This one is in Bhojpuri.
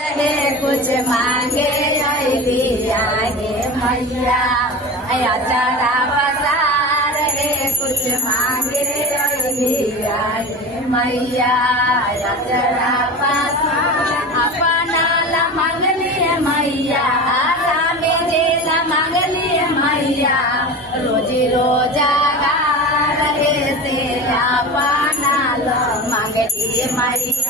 रहे कुछ मांगे लिया हे मैया चढ़ा बसा रहे कुछ मांगे लिया हे मैया चढ़ा बसा अपना ला मांगली मैया रामे जी ला मांगली मैया रोजी रोजगार रहे से अपना ला मांगली मैया